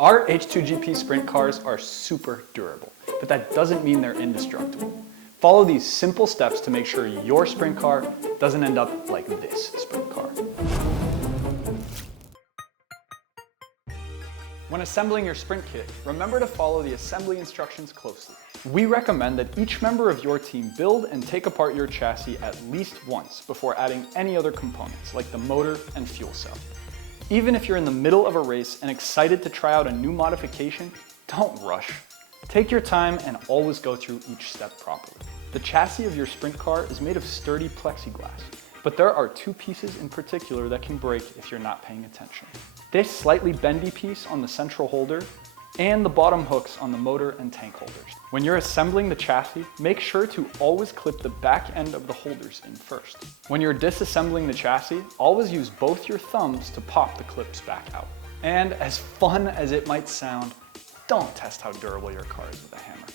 Our H2GP Sprint cars are super durable, but that doesn't mean they're indestructible. Follow these simple steps to make sure your sprint car doesn't end up like this sprint car. When assembling your sprint kit, remember to follow the assembly instructions closely. We recommend that each member of your team build and take apart your chassis at least once before adding any other components like the motor and fuel cell. Even if you're in the middle of a race and excited to try out a new modification, don't rush. Take your time and always go through each step properly. The chassis of your sprint car is made of sturdy plexiglass, but there are two pieces in particular that can break if you're not paying attention. This slightly bendy piece on the central holder and the bottom hooks on the motor and tank holders. When you're assembling the chassis, make sure to always clip the back end of the holders in first. When you're disassembling the chassis, always use both your thumbs to pop the clips back out. And as fun as it might sound, don't test how durable your car is with a hammer.